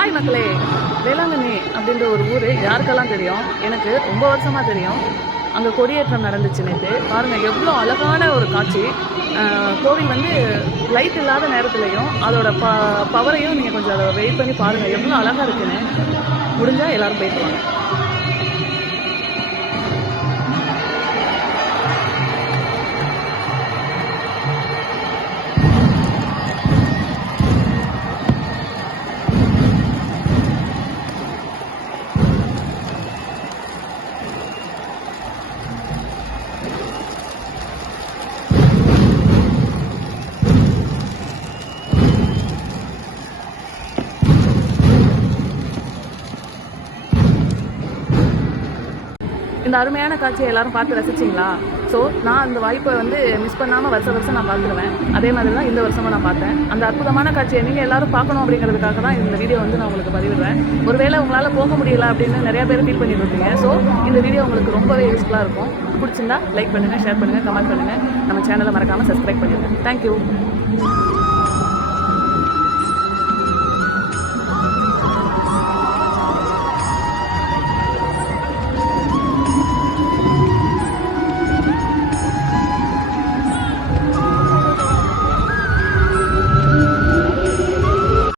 Hi மக்களே, வேளாங்கண்ணி அப்படின்ற ஒரு ஊர் யாருக்கெல்லாம் தெரியும்? எனக்கு ரொம்ப வருஷமாக தெரியும். அங்கே கொடியேற்றம் நடந்துச்சு நேற்று. பாருங்கள் எவ்வளோ அழகான ஒரு காட்சி. கோவில் வந்து லைட் இல்லாத நேரத்துலையும் அதோட பவரையும் நீங்கள் கொஞ்சம் அதை வெயிட் பண்ணி பாருங்கள், எவ்வளோ அழகாக இருக்குன்னு. முடிஞ்சால் எல்லோரும் போயிட்டு வாங்க. இந்த அருமையான காட்சியை எல்லாரும் பார்த்து ரசிச்சிங்களா? ஸோ நான் அந்த வாய்ப்பை வந்து மிஸ் பண்ணாமல் வருஷம் நான் பார்த்துருவேன். அதே மாதிரி தான் இந்த வருஷமும் நான் பார்த்தேன். அந்த அற்புதமான காட்சியை நீங்கள் எல்லாரும் பார்க்கணும் அப்படிங்கிறதுக்காக தான் இந்த வீடியோ வந்து நான் உங்களுக்கு பதிவிடுறேன். ஒருவேளை உங்களால் போக முடியல அப்படின்னு நிறையா பேர் ஃபீல் பண்ணிட்டு இருப்பீங்க. ஸோ இந்த வீடியோ உங்களுக்கு ரொம்பவே யூஸ்ஃபுல்லாக இருக்கும். பிடிச்சிருந்தா லைக் பண்ணுங்கள், ஷேர் பண்ணுங்கள், கமெண்ட் பண்ணுங்கள். நம்ம சேனலை மறக்காமல் சப்ஸ்கிரைப் பண்ணிடுங்க. தேங்க்யூ.